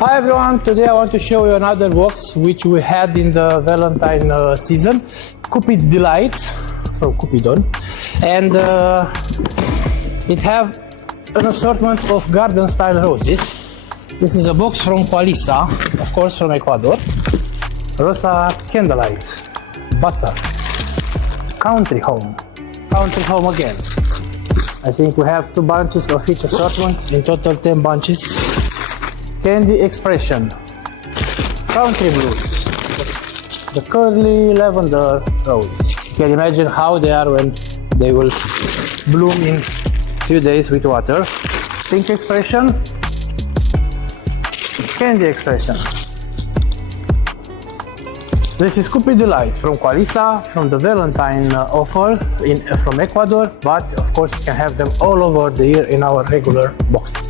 Hi everyone, today I want to show you another box which we had in the Valentine season. Cupid Delights from Cupidon, and it have an assortment of garden style roses. This is a box from Qualisa, of course from Ecuador. Rosa Candlelight, Butter, Country Home again. I think we have 2 bunches of each assortment, in total 10 bunches. Candy Expression, Country Blues, the curly lavender rose. You can imagine how they are when they will bloom in few days with water. Pink Expression, Candy Expression. This is Cupid Delight from Qualisa, from the Valentine offer from Ecuador, but of course you can have them all over the year in our regular boxes.